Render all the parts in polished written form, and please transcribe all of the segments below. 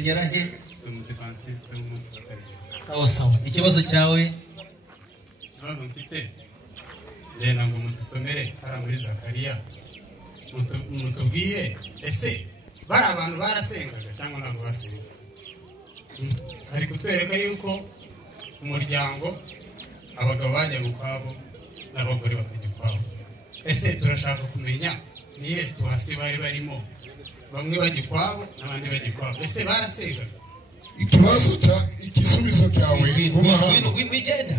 Ngerahe umudefansiste w'umunsi wa kabiri. Sawa. Ikibazo cyawe? Ikibazo mfite rena ngo mudusomere ara muri Zakariya. Mutubwiye ese bari abantu barasengaga cyangwa ntabwo basenga? Ari kutwereka yuko umuryango abagabo bajya gukwabo n'abagore bakajya kwabo. Ese turashaka kumenya ni Yesu hasi bari barimo bamwe bagikwabo n'abandi bagikwabo. Ese barasengaga? Ikibazo igisubizo cyawe wigenda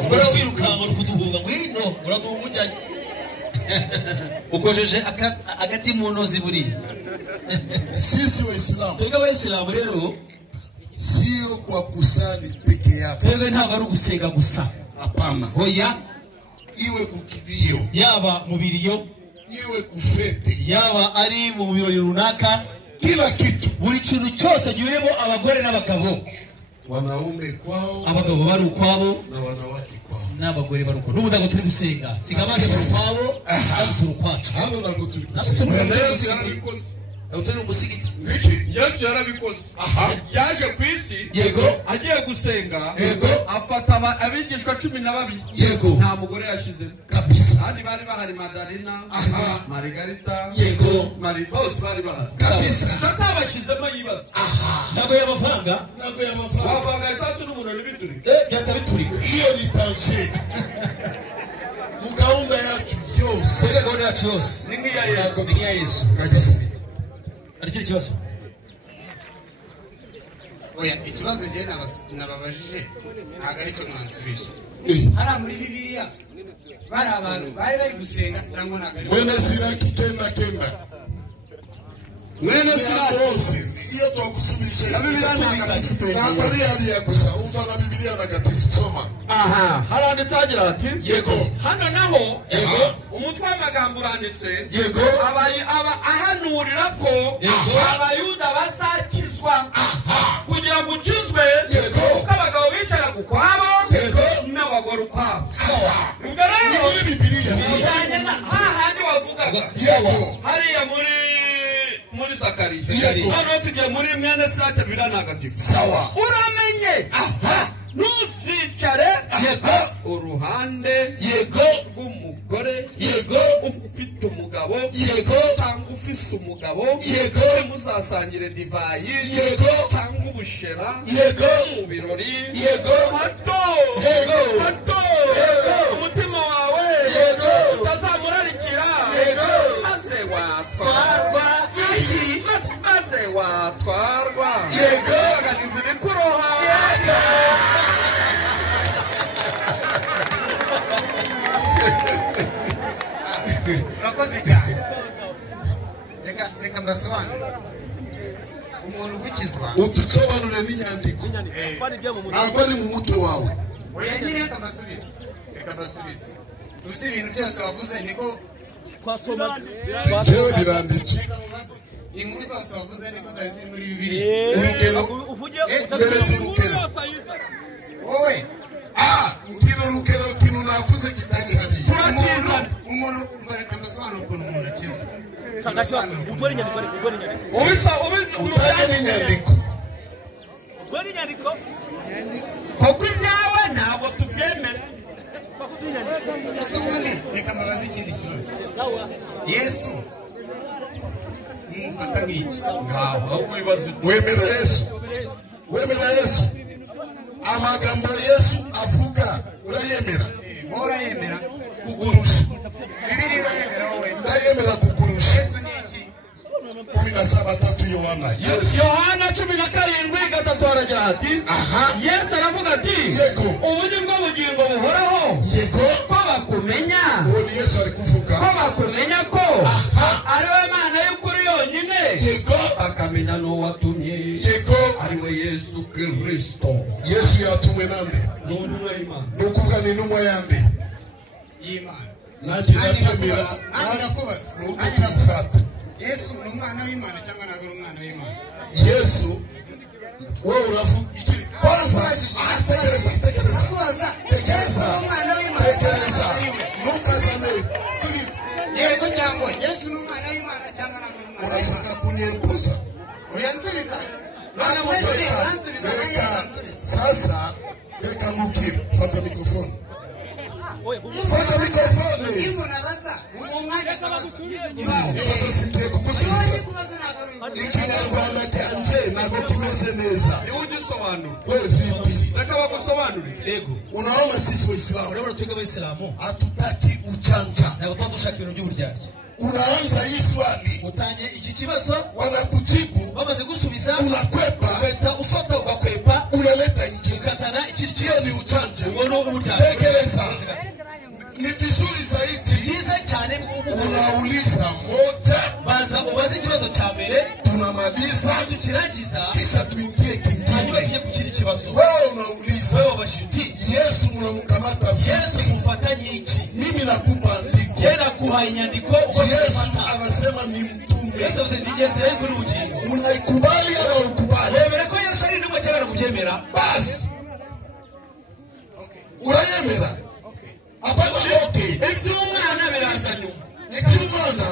ukora wirukanga rukuduhunga ngwino uraduhungujya ukojeje agati mu ntozi buri. Sisi Waislamu, twebwe Waislamu rero sio kwa kusali peke yake. Twebwe ntabwo ari ugusenga gusa. Hapana. Hoya iwe kukidio, yaba mu biriyo, iwe kufete, yaba ari mu birori runaka, kila kitu, buri kintu cyose gihuriyemo abagore n'abagabo. Wanaume kwao, abagabo bari ukwabo na wanawake kwao, n'abagore bari ukwabo. N'ubu ndago turi gusenga sigabanje bari ukwabo kandi turi ukwacu. hano ndago turi utari umusigiti. Yesu yarabikoze. Yaje ku isi, yego, agiye gusenga, yego, afata abigishwa 12, yego, nta mugore yashize kabisa. Kandi bari bahari Madalena, Margarita, yego, Maribos bari bahari kabisa. Tatabashizemo yibaza. Ntabwo yabavanga, wavanga isasu n'umuntu n'ibituri. byatabiturika. Hiyo ni tanje. Mukaunda yacu yose. Sega gahunda yacu yose. Ni nk'iya Yesu. Kabisa. Arikiri kibazo. Oya, ikibazo ngiye nababajije ntabwo ari cyo mwansubisha. Hari muri Bibiliya bari abantu bari gusenga cyangwa ntabwo ari? Mwene Siraki kenda. Mwene Siraki iyo twakusubisha. Ntabwo ari hariya gusa. Umva na Bibiliya ntagatifu soma. Haranditse agira ati, yego, hano naho, yego, umutwe w'amagambo uranditse, yego, ahanurira ko abayuda bazakizwa kugira ngo ukizwe, yego, ko abagabo bicara ku kwabo, yego, n'abagore ukwabo. Ubwo rero muri Bibiliya bijyanye na hahandi wavugaga, yego, hariya muri Zakariya, hano tujya muri mwene Siraki biranagatifu. Sawa. Uramenye ntuzicare uruhande rw'umugore ufite umugabo cyangwa ufise umugabo, muzasangire divayi cyangwa ubushera mu birori. Hato umutima wawe utazamurarikira, maze watwarwa aganiza ibikuroha. Urakoze cyane. Reka mbasobanure. Umuntu gukizwa udusobanure n'inyandiko. Ntabwo ari mu mutwe wawe. Oya nyine reka mbasubize. Uzi ibintu byose wavuze niko twasoma Jewe biranditse. inkuru zose wavuze niko zari muri Bibiliya. Urugero ugereza urugero. Wowe mbwira urugero kintu navuze kitari hariya. Turakiza umuntu reka mbasobanure ukuntu umuntu akizwa. Utange n'inyandiko. kuko ibyawe ntabwo tubyemera. Ubundi reka mbabaze ikindi kibazo. Yesu mufata nk'iki? Wemera Yesu. Amagambo Yesu avuga urayemera? Urayemera? Kukurusha. Bibiliya urayemera wowe? Ndayemera kukurusha. Yesu ni iki? 17:3 Yohana. Yohana 17:3 aragira ati, Yesu aravuga ati, ubu ni bwo bugingo buhoraho, ko bakumenya, ko bakumenya ko ari we Mana y'ukuri yonyine, bakamenya n'uwo watumye, ari we Yesu Kristo. Yesu yatumwe nande? N'intumwa y'Imana. Nukuvuga ni intumwa yande y'Imana. Nanjye ndabyemera. Nanjye nakufata. Yesu ni umwana w'Imana cyangwa ntabwo ari umwana w'Imana? Yesu wowe uravuga iki? Tekereza. Yego cyangwa Yesu ni umwana w'Imana cyangwa ntabwo ari umwana? Urashaka kunyempuza? uyansubiza Bana mutoya. Sasa weka mukiri, fata mikrofoni. Fata mikrofoni. Hiyo nabaza. Umwanga kabaza. Fata simpe kukusubiza. Ikinyarwanda cyanje ntabwo kimeze neza. Ni ugisobanura. Wewe vipi? Reka bagusobanurire. Yego. Unaona sisi Waislamu, Urabona twebwe Abayisilamu hatutaki uchanja. ntabwo tuba dushaka ibintu by'uburyarya. Unaanza hii swali, Utanye iki kibazo wanakujibu, bamaze gusubiza unakwepa, ugahita ufata ugakwepa unaleta ingine. ukazana ikindi Hiyo kibazo. ni uchanja. Ubwo ni uburyarya. Tekeleza. Ni vizuri zaidi Byiza cyane unauliza moja, baza ubaze ikibazo cya mbere tunamaliza, tukirangiza kisha tuingie hanyuma kingine. tujye ku kindi kibazo. Wewe unauliza, Wewe wabashuti Yesu mnamkamata Yesu vipi? mufatanye iki? Mimi nakupa andiko. Yeye nakuhaye inyandiko uko Yesu mfata. anasema ni mtume. Yesu avuze nigeze kuri ubugingo. Unaikubali au ukubali? Wemere ko Yesu ari intumwa cyangwa kubyemera? Basi. Urayemera? Hapana okay. Iby'umwana biraza nyuma. Iby'umwana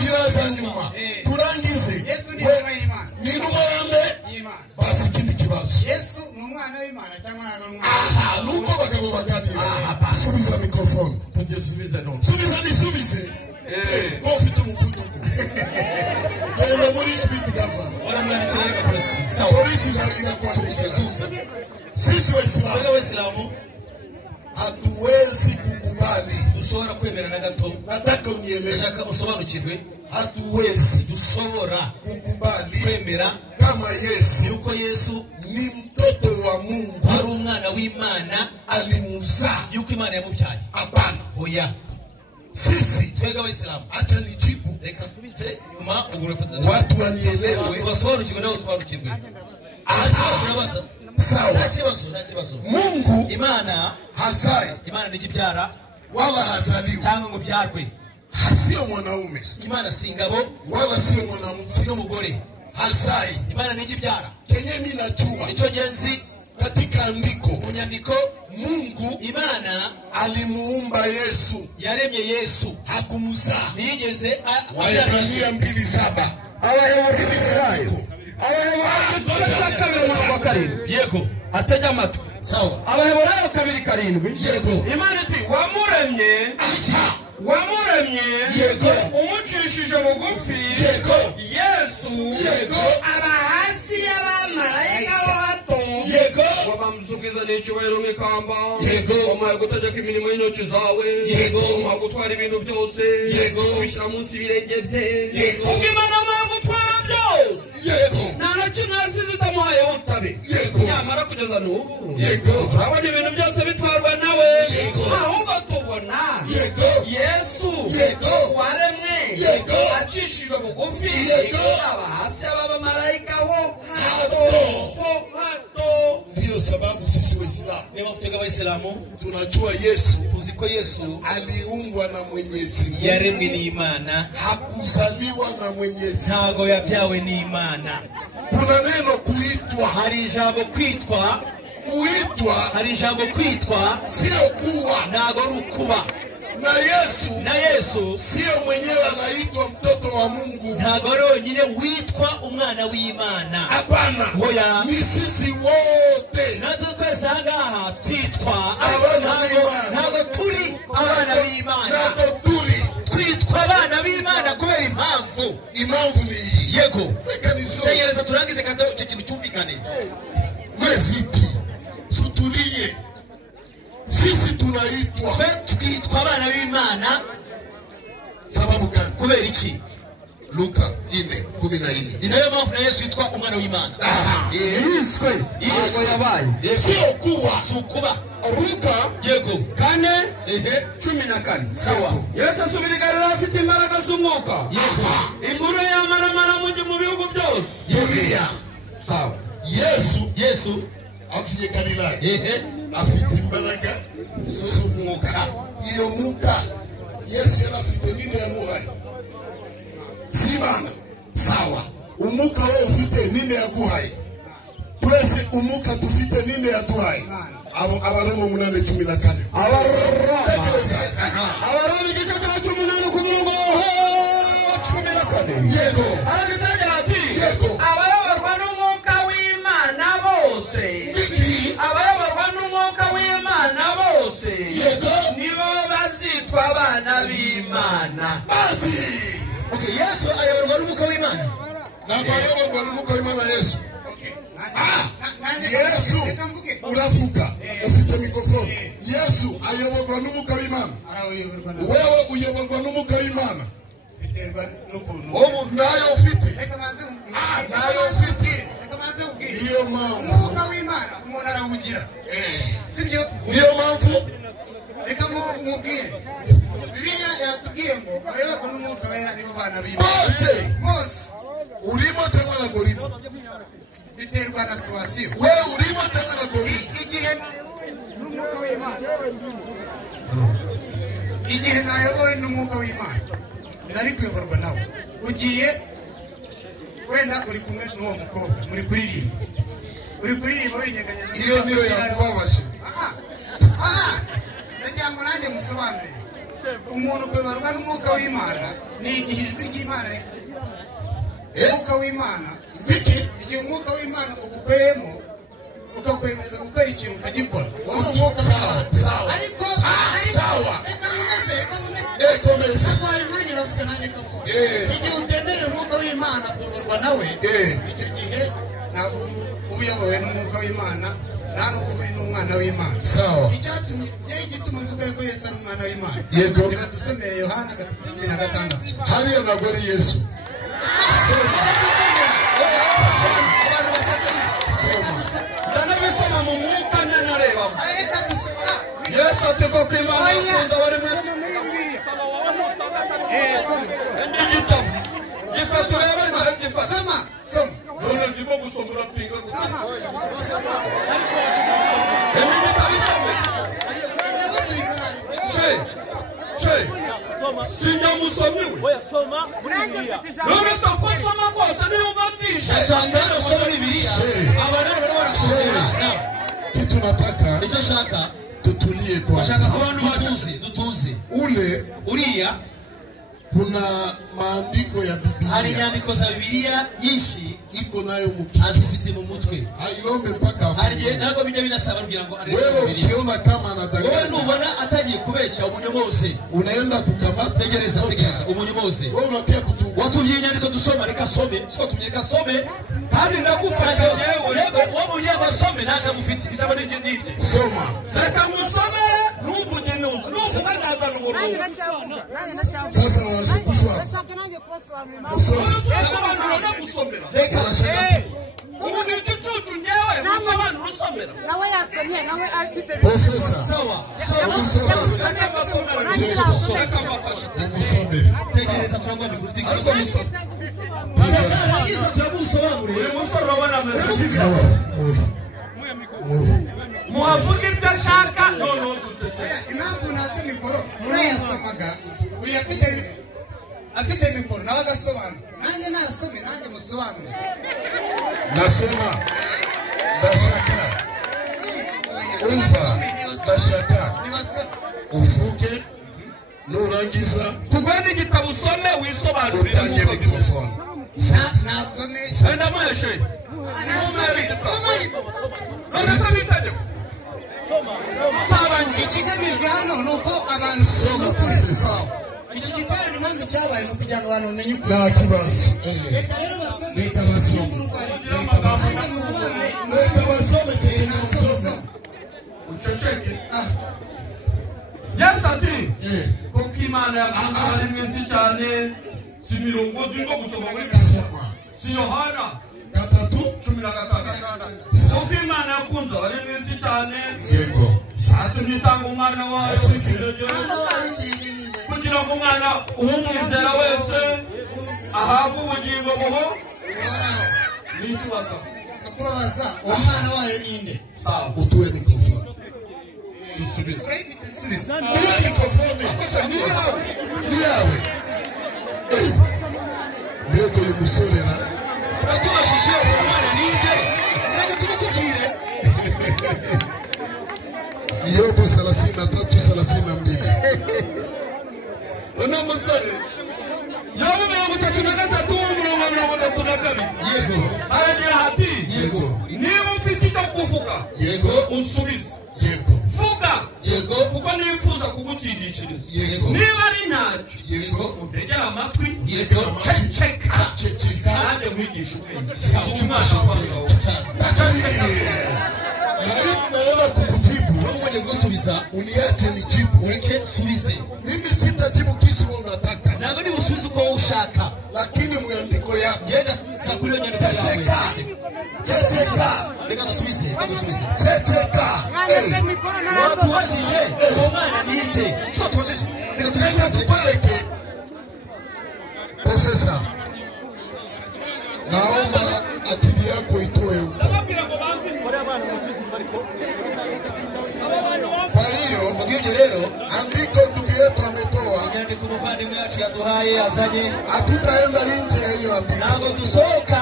biraza nyuma. Turangize. Yesu ni umwana w'Imana. Ni numande? Imana. Basi ikindi kibazo. Yesu ni umwana w'Imana cyangwa ntabwo ari umwana? Aha, nuko bagabo baganira. Subiza mikrofoni. Tugisubize none. Subiza nisubize. Ko ufite umuvuduko. Genda muri speed government. Waramwandikira ariko polisi. Sawa. Polisi inakuandikira. Sisi Wewe Waislamu Waislamu hatuwezi kukubali. dushobora kwemera na gato. Nataka unielewe. Ndashaka usobanukirwe. Hatuwezi Dushobora kukubali kwemera kama Yesu yuko Yesu ni mtoto wa Mungu ari umwana w'Imana, alimuzaa. yuko Imana yamubyaye. Hapana. Oya. Sisi Twebwe Abayisilamu acha nijibu. reka nsubize nyuma ugurefata. Watu wanielewe. Basobanukirwe nawe usobanukirwe. Turabaza. Sawa. Nta kibazo. Mungu Imana hazai ni ikibyara wala hazaliwi. cyangwa ngo byarwe. Sio mwanaume Imana si ingabo wala sio mwanamke. n'umugore. Hazai. Imana ni ikibyara. Kenye mimi najua Icyo genzi katika andiko, mu nyandiko Mungu Imana alimuumba Yesu, yaremye Yesu. hakumzaa. Ntiyigeze Waebrania 2:7. Yego. Atega amatwi. Sawa. Abaheburayo 2:7. Yego. Imana iti wamuremye Yego. umucishije bugufi Yego. Yesu Yego. aba hasi y'abamarayika bo hato Yego. wabamusubiza n'icyubahiro nk'ikamba Yego. wamuhaye gutegeka imirimo y'intoki zawe Yego. wamuhaye gutwara ibintu byose Yego. kubishyira munsi y'ibirenge bye Yego. ubwo Imana amuhaye gutwara byose Yego. nta na kimwe yasize itamuhaye utabe Yego. nyamara kugeza n'ubu Yego. turabona ibintu byose bitwarwa nawe Yego. ahubwo tubona Yego. Yesu Yego. waremwe Yego. acishijwe bugufi Yego. aba hasi y'abamarayika ho hato hato. Ndiyo sababu sisi Waislamu Niba twebwe Abayisilamu tunajua Yesu tuzi ko Yesu aliumbwa na Mwenyezi Mungu. yaremwe n'Imana, Hakuzaliwa na Mwenyezi Mungu. ntago yabyawe n'Imana. Kuna neno kuitwa. Hari ijambo kwitwa, Kuitwa sio kuwa. ntago ari ukuba. Na Yesu Sio mwenyewe anaitwa mtoto wa Mungu. ntago ari wenyine witwa umwana w'Imana. Hapana. Oya. Ni sisi wote. Natwe twese aha ngaha twitwa Abana b'Imana. ntago turi abana b'Imana, Nako tuli. twitwa abana b'Imana kubera impamvu. Impamvu ni hii. Yego. Reka nizome. Tegereza turangize gato icyo kintu cyumvikane. We vipi? Sutulie. Sisi tunaitwa. Twe twitwa abana b'Imana Sababu gani? kubera iki? Luka 4:14. Ni nayo mpamvu na Yesu yitwa umwana w'Imana. yiswe ntabwo yabaye Sio kuwa. Si ukuba. Luka Yego. 4:14. Sawa. Yesu asubira i Galilaya afite imbaraga z'umwuka Yego. inkuru y'amaramara mu bihugu byose. Tulia. Sawa. Yesu afiye Galilaya. Afite imbaraga z'umwuka. Iyo mwuka Yesu yarafite nini yamuhaye? Simana. Sawa. Umuka wewe ufite nini yaguhaye? Twese umuka tufite nini yaduhaye? Abaroma 8:14. Abaroma igice cya 18 ku murongo 14. Yego. Aragitegera ati Yego. abaroma w'Imana. Okay, Yesu ayoborwa n'umwuka w'Imana. Ntabwo ayoborwa n'umwuka w'Imana Yesu. Yesu uravuga ufite mikrofone. Yesu ayoborwa n'umwuka w'Imana. Wewe uyoborwa n'umwuka w'Imana. Nayo ufite. Nayo ufite. Niyo mpamvu umwuka w'Imana umuntu arawugira. Sibyo? Niyo mpamvu reka mubwire Bibiliya yatubwiye ngo abayoborwa n'umwuka wera nibo bana b'Imana. Mose urimo cyangwa ntabwo urimo? biterwa na situwasiyo. Wewe urimo cyangwa ntabwo urimo? Igihe nayobowe n'umwuka w'Imana nari kuyoborwa nawe. Ugiye wenda uri kumwe n'uwo mukobwa muri kuririmba winyeganya. Iyo niyo yakubabaje. Ndagira ngo nanjye musobanurire umuntu kuyoborwa n'umwuka w'Imana ni igihe ijwi ry'Imana umwuka w'Imana igihe umwuka w'Imana ugukoreyemo ukakwemeza gukora ikintu ukagikora. Sawa. Ariko sawa. komeza kwayo mwanya uravuga nanjye kavuga. Igihe utemera umwuka w'Imana kuyoborwa nawe icyo gihe ntabwo uba uyobowe n'umwuka w'Imana nta n'ubwo uri n'umwana w'Imana. Sawa. Icyatumye igituma mvuga ko Yesu ari umwana w'Imana. Yego. Niba dusomere Yohana 16. Hariya ntabwo ari Yesu. Ndanabisoma mu mwuka nanarebamo. Yesu ati koko Imana yakunda abari mu igitabo. Gifata urebe nawe gifata. Soma. None ndimo gusoma urapinga gusa. Emini kabisome. Sinya musomyi we. None so kusoma kose niyo ubatisha. Ashaka no soma Bibiliya. Abantu bari barashobora. Kitu nataka Icyo shaka tutulie kwa. Ashaka abantu dutuze. Uriya kuna maandiko ya Biblia. hari nyandiko za Bibiliya nyinshi iko nayo mukiti. azifite mu mutwe. Hailombe mpaka Hari ntabwo bijya binasaba kugira ngo arebe wewe Bibiliya. ukiona kama anadanganya. Wewe nubona atagiye kubeshya umunyomozi. Unaenda kukamata. Tegereza umunyomozi. Wewe unakia kutu. Watubwiye inyandiko dusoma reka some. Siko tubwiye ka some. Kandi ndagufasha yewe. Wowe ugiye basome naje mufite. Ijabo n'iryo. Soma. Reka musome nuvuge nuzo. Nuvuga ndaza n'ubururu. Sasa wanashukushwa. Reka ubu ni igicucu nyewe musobanura usomera. Nawe yasomye nawe afite Profesa. Sawa. Umusomere. Tegereza cyangwa bigutika ariko musome. Narangiza turamusobanurira. Umusoro wabana muhavuga ibyo ashaka none duteceka. Impamvu natse mikoro urayasomaga uyu afite mikoro nawe agasobanura. Nanjye nasome nanjye musobanure. Nasema ndashaka umva ndashaka uvuge nurangiza Tugwende igitabo usome wisobanurire utange mikrofone. Nasome. Enda mweshe. None se bitajye. Ikigamijwe hano ni uko abantu Soma profesa. iki gitero ni mpamvu cyabaye ni ukugira ngo abantu bamenye uko Nta kibazo. leta rero basome Leta basome. Leta basome cyane nasoma. Uceceke. Yesu ati kuko Imana yakunda ari mwese cyane si mirongo turimo gusoma muri Bibiliya. Si Yohana 3:16. Kuko Imana yakunda ari mwese cyane. Yego. Satumye itanga umwana wayo kugira ngo umwana umwizera wese ahabwe ubugingo buhoraho. N'ikibazo kubabaza umwana wayo ninde. sawa Utuwe mikrofone. dusubize. Utuwe mikrofone. Ni yawe. Mbego y'umusore na. Uratubashije umwana ninde? Ntabwo tubikubwire. Yobu 33:32. Uno musore Yobu 33:32. Yego. Aragira hati Yego. niba ufite icyo kuvuga Yego. usubize. Yego. Vuga Yego. kuko nifuza kugutindikiriza. Yego. Niba ari ntacyo yego utegera amatwi yego ceceka kandi mwigisha ubwenge umwana naona kukujibu wewe gusubiza uniache nijibu ureke subize mimi sitajibu kisi wewe unataka ntabwo ni busubize uko ushaka lakini mwandiko yako genda sakuri nyandiko yawe ceceka reka gusubize ceceka watu washije umwana nite sio tuwashije reka tuwashije Tupareke. Profesa, naomba akili yako itoe huko. Kwa hiyo mugije rero andiko ndugu yetu ametoa, nyandiko umuvandimwe yacu yaduhaye azanye hatutaenda nje ya hiyo andiko. ntabwo dusohoka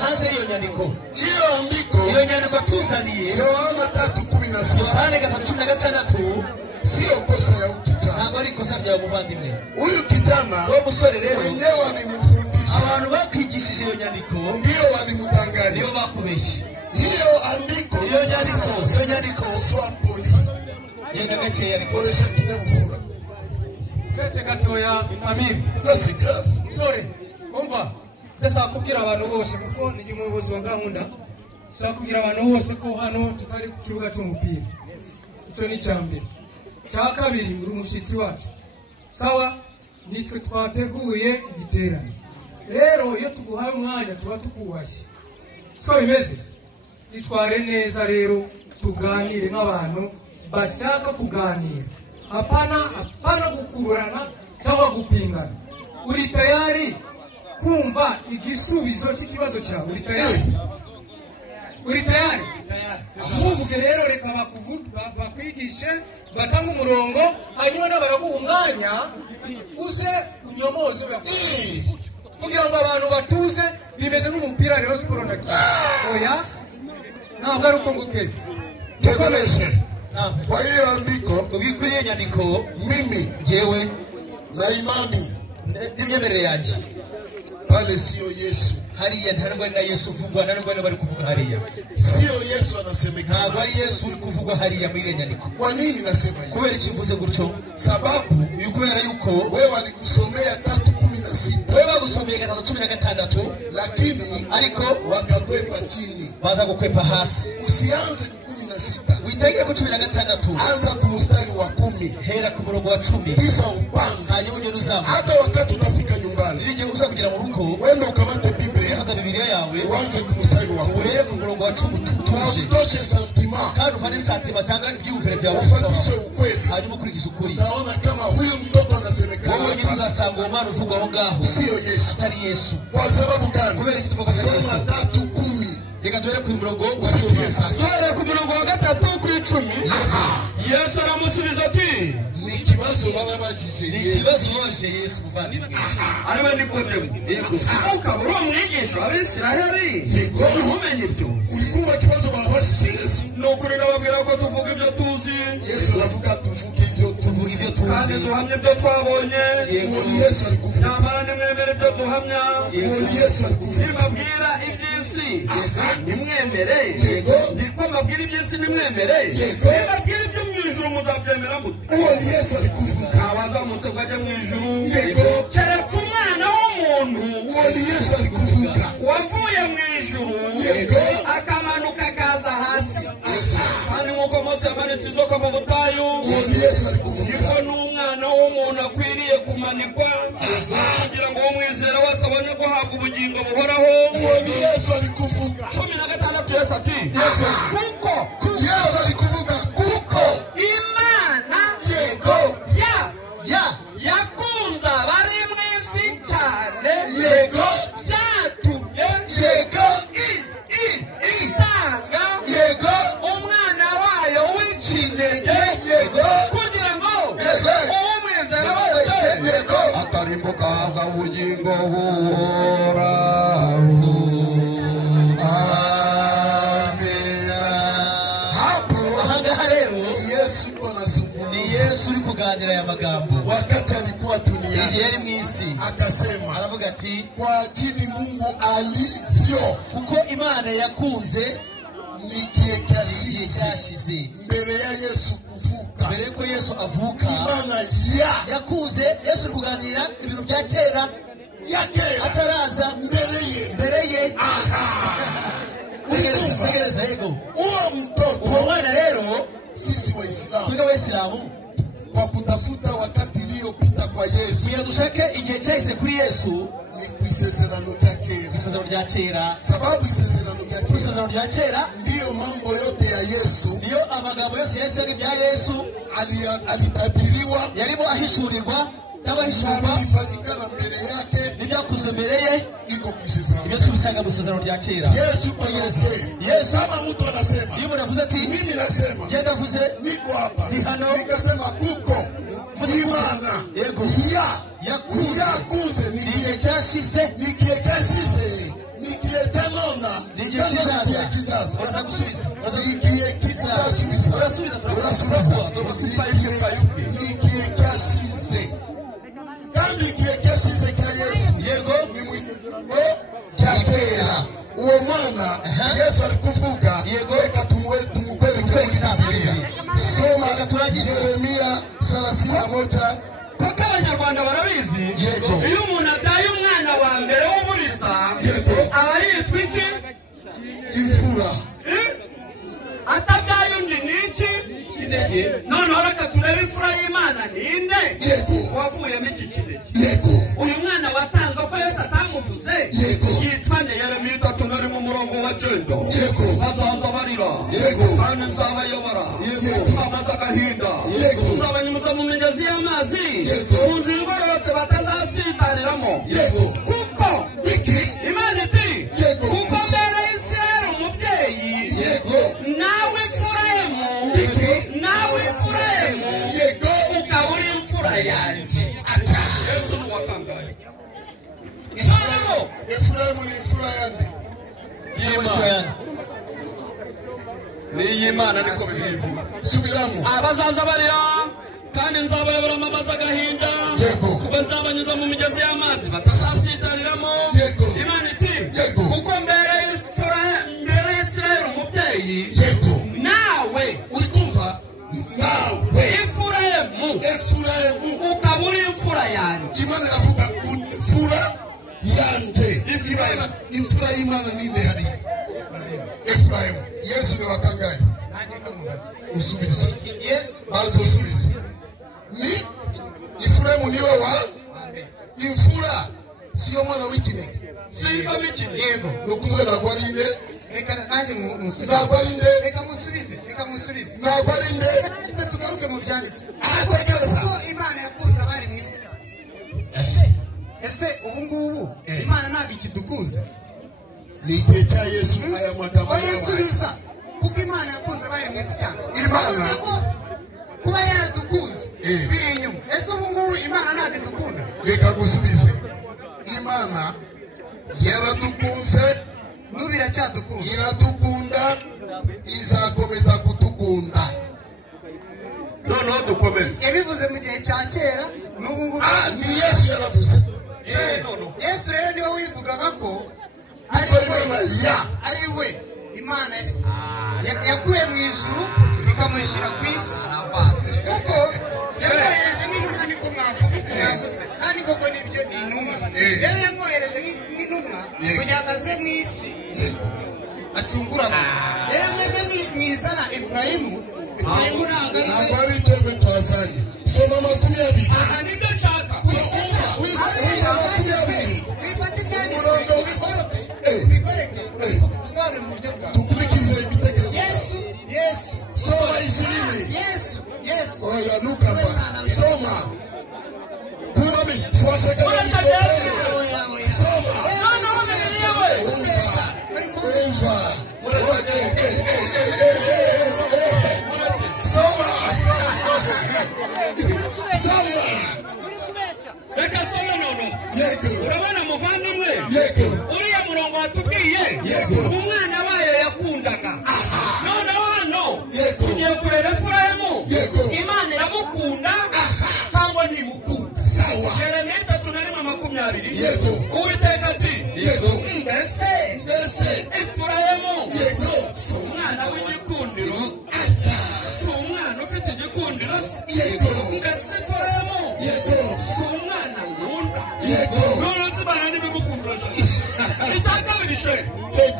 hanze y'iyo nyandiko iyo nyandiko tuzaniye Yohana 3:16 Yohana 3:16 sio kosa ya ukijana. ntabwo ari ikosa rya muvandimwe Huyu kijana uwo musore rero mwenyewe walimfundisha, abantu bakwigishije iyo nyandiko ndio walimdanganya. niyo bakubeshye Hiyo andiko iyo nyandiko swapoli yenda gakeya ariko koresha kinyabupfura. Ndetse gatoya amiri That's grave. sorry umva ndashaka kubwira abantu bose kuko ni umuyobozi wa gahunda ndashaka kubwira abantu bose ko hano tutari ku kibuga cy'umupira icyo ni cyambere cya kabiri muri umushyitsi wacu sawa nitwe twateguye igiterane rero iyo tuguhaye umwanya tuba tukubashye so bimeze itware neza rero tuganire nk'abantu bashaka kuganira apana gukururana cyangwa gupingana uri tayari kumva igisubizo cy'ikibazo cyawe uri tayari muvuge rero reka bakwigishe batanga umurongo hanyuma nabaraguha umwanya uze unyomoze kugira ngo abantu batuze bimeze nk'umupira rero siporo na oya ntabwo ari uko ngukeye Tekoleshe. Kwa hiyo andiko ubikuriye nyandiko mimi jewe na imani n'imyemerere yanjye pale sio Yesu. hariya ntarwa na Yesu uvugwa ntarwa bari kuvuga hariya Sio Yesu anasemekana. ntabwo ari Yesu uri kuvugwa hariya muri nyandiko Kwa nini nasema hivi? kubera ikivuze gutyo Sababu kubera yuko wewe walikusomea 3:16 wewe bagusomeye 3:16 lakini ariko wakakwepa chini. baza gukwepa hasi Usianze 16. witegere ku 16 Anza kumstari wa 10. hera ku murongo wa 10 Kisha upande. hanyuma ugende uzama Hata wakati utafika nyumbani, nirije uza kugira mu rugo wewe ukamate Biblia, hada Biblia yawe uanze kumstari wa 10. uhere ku murongo wa 10 tutuje Utoshe santima. kandi ufane santima cyangwa ibyumvire byawe Ufatishe ukweli. hanyuma ukurikiza ukuri Naona kama huyu mtoto anasemekana wowe nyine uzasanga uwo mwana uvugwa aho ngaho sio Yesu. atari Yesu Kwa sababu gani? kubera iki tuvuga Soma Yesu 3:10. reka duhere ku murongo wa Usikie 10 sasa. duhere ku murongo wa 3 ku 10 Yesu aramusubiza ati Ni kibazo bababajije ni Yesu. ikibazo waje Yesu muvandimwe ariwe Nikodemu yego ukaba uri umwigisha w'Abisiraheli Yego. ntumenye ibyo Ulikuwa kibazo bababajije Yesu. ni ukuri nababwira ko tuvuga ibyo tuzi Yesu anavuga tuvuge ibyo tuvuge. kandi duhamya ibyo twabonye Uwo ni Yesu alikuvuga. nyamara nimwemere ibyo duhamya Uwo ni Yesu alikuvuga. nibabwira iby'isi nimwemere Yego. niko mbabwira iby'isi nimwemere Yego. nibabwira ibyo mu ijuru muzabyemera mute Uwo ni Yesu alikuvuga. ntawazamutse ngo ajye mu ijuru Yego. keretse umwana w'umuntu Uwo ni Yesu alikuvuga. wavuye mu ijuru Yego. akamanuka akaza hasi kandi nk'uko Mose yamanitse inzoka mu butayu Uwo ni Yesu alikuvuga. niko n'umwana w'umuntu akwiriye kumanikwa kugira ngo uwo mwizera wese abone guhabwa ubugingo buhoraho Uwo ni Yesu alikuvuga. 16 Yesu ati kuko Yesu alikuvuga kuko Imana Yego. yakunze abari mu isi cyane Yego. byatumye Yego. itanga Yego. umwana wayo w'ikinege Yego. kugira ngo Yego. uwo mwizera wese Yego. atarimbuka ahabwa ubugingo buhoraho. Amina. Hapo ahangaha rero Yesu anazungumza. ni Yesu uri kuganira aya magambo Wakati alikuwa igihe duniani yari mu isi akasema aravuga ati kwa ajili Mungu alivyo kuko Imana yakunze ni kiekashize cyashize mbere ya Yesu kuvuka mbere ko Yesu avuka Imana yakuze Yesu kuganira ibintu bya kera ataraza mbere ye Tegereza yego uwo mtoto mwana rero sisi Waislamu kwa kutafuta wakati iliyopita kwa Yesu yadushake igihe cyahise kuri Yesu ni kwisezerano rya kera sababu isezerano rya kera ndiyo mambo yote ya Yesu ndiyo amagambo yose Yesu yari bya Yesu alitabiriwa yaribo ahishurirwa tabahishurwa ifanyikana mbere yake nibyakozwe mbere ye iko kwisezerano ibyo tubisanga mu isezerano rya kera Yesu kama mtu anasema yeye anavuze ati mimi nasema je ndavuze niko hapa ni hano nikasema kuko Imana yego yakuze nigiye cyashize nigiye tanona nigiye kizaza uraza gusubiza nigiye kizaza urasubiza turasubiza nigiye cyashize kandi nigiye cyashize kwa Yesu yego ni mu cyatera uwo mwana Yesu alikuvuga reka tumupeleke Biblia soma Yeremia 31 kuko abanyarwanda barabizi iyo umuntu ataye umwana wa mbere w'umuriza aba yitwa iki imfura atabyaye undi niki kinege noneho reka turebe imfura y'Imana ninde wavuyemo iki kinege uyu mwana watanzwe ko Yesu atamuvuze yitwa nde Yeremiya 3 mu murongo wa 9 azaza barira kandi nzabayobora amaze agahinda nzabanyuza mu migezi y'amazi mu nzira igororotse batazasitariramo kuko Imana iti kuko mbere Isirayeli umubyeyi nawe Efurayimu ukaba uri imfura yanjye Yesu nuwakangaye Efurayimu ni imfura yanjye n'iy'Imana niko bivuga subiramo abazaza barira kandi nzabayobora amazi agahinda kuko nzabanyuza mu migezi y'amazi batazasitariramo Imana iti kuko mbere Isirayeli umubyeyi nawe uri kumva nawe Efurayimu ukaba uri imfura yanjye Imana iravuga imfura yanjye imfura y'Imana ninde hari Efurayimu Yesu ni wakangaye usubize bazo usubize ni Efurayimu niwe wa imfura sio mwana w'ikinege sifa w'ikinege yego nukuvuga ntabwo ari inde reka nanjye ntabwo ari inde reka musubize ntabwo ari inde tugaruke mu byanditswe atekereza ko Imana yakunze abari mu isi ese ubu ngubu Imana ntabwo ikidukunze ni igihe cya Yesu aya magambo oyinsubiza kuko Imana yakunze abari mu isi cyane Imana kuba yaradukunze biri inyuma ese ubu ngubu Imana ntabwo idukunda reka gusubize Imana yaradukunze n'ubira cyadukunda iradukunda izakomeza kudukunda noneho dukomeze yabivuze mu gihe cya kera n'ubu ngubu ni Yesu yaravuze Yesu rero niwe wivugaga ko ari we Imana yakuye mu ijuru ikamushyira ku isi kuko yamwohereje nk'intumwa niko mwavuze kandi koko nibyo ni intumwa rero yamwohereje nk'intumwa kugira ngo aze mu isi acungura abantu rero mwebwe mwizana Efurayimu ntabwo ari twebwe twazanye soma 20 aha nibyo nshaka wifate ibyanditswe ubikoreke mu buryo bwawe dukurikize ibitekerezo Yesu soma 20 Yesu oya nukava soma kumami twashaka soma reka some nono urabona muvandimwe uriya murongo watubwiye umwana wayo yakundaga noneho hano tugiye kureba Efurayimu Imana iramukunda cyangwa ntimukunda Yeremiya 3:20 Uwiteka ati mbese Efurayimu si umwana w'igikundiro si umwana ufite igikundiro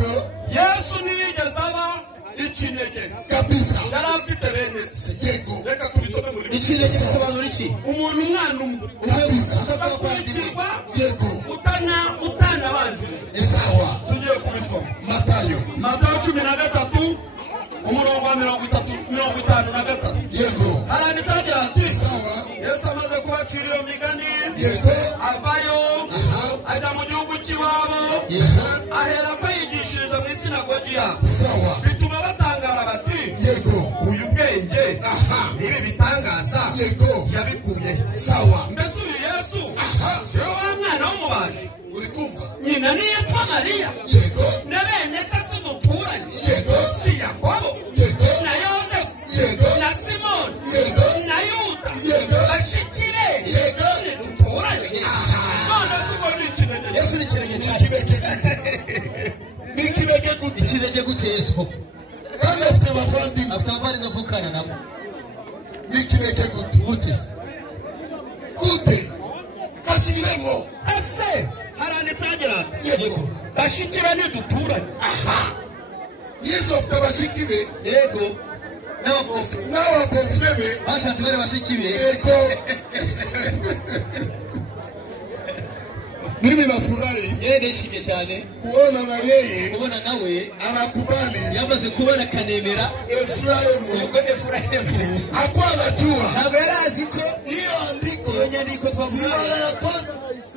Yego. Yesu niyigeze aba ikinege Kabisa. yari afite bene se. Yego. Reka tubisome muri Ikinege gisobanura iki? umuntu umwana umwe Kabisa. ugakurikirwa Yego. utanabanjirije. Sawa. Tugiye kubisoma Matayo. Matayo 13 umurongo wa 53. Yego. Haranditse agira ati Sawa. Yesu amaze kubacira iyo migani Yego. avayo ajya mu gihugu cy'iwabo ahera ko yigishiriza mu isinagogi yabo. Sawa. Bituma batangara bati Yego. uyu bwenge n'ibi bitangaza Yego. yabikuye. Sawa. Mbese uyu Yesu si we wa mwana w'umubaji Uri kumva? nyina niyitwa Mariya Yego. na bene se si umuturanyi Yego. si Yakobo Yego. na Yosefu Yego. na Simoni Yego. na Yuda Yego. bashiki be Yego. ntiduturanye. None si ngo ni ikinege. Yesu ni ikirenge cyane. Ni ikirenge gute? Ikirenge gute Yesu koko? Kandi afite abavandimwe. Afite abavandimwe avukana nabo. Ni ikirenge gute? Gute se? Gute? Kasubiremo. Ese haranditse hagira ati Yego. bashiki be ntiduturanye. Yesu afite abashiki be. Yego. N'abapofu. N'abapofure be. Bashatse bari bashiki be. Yego. Mimi nafurahi Yeye nishimye cyane kuona na yeye kubona nawe anakubali yamaze kubona kanemera Efraimu. ubwo Efraimu Hakuwa anajua ntabwo yari azi ko hiyo andiko iyo nyandiko twavuga mara ya kwanza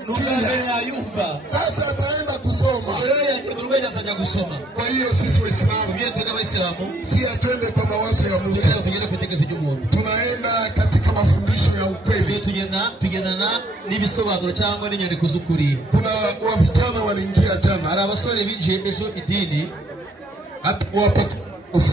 n'ubwambere yayumva. sasa ataenda kusoma. Rero yagiye mu rwego azajya gusoma. Kwa hiyo sisi Waislamu Ibyo tuga Abayisilamu si atende kwa mawazo ya mtu, tugira tugende ku itegeko ry'umuntu. tunaenda katika mafundisho ya ukweli. Iyo tugendana n'ibisobanuro cyangwa n'inyandiko z'ukuri. Kuna wa vijana waliingia jana Hari abasore binjiye ejo idini wapata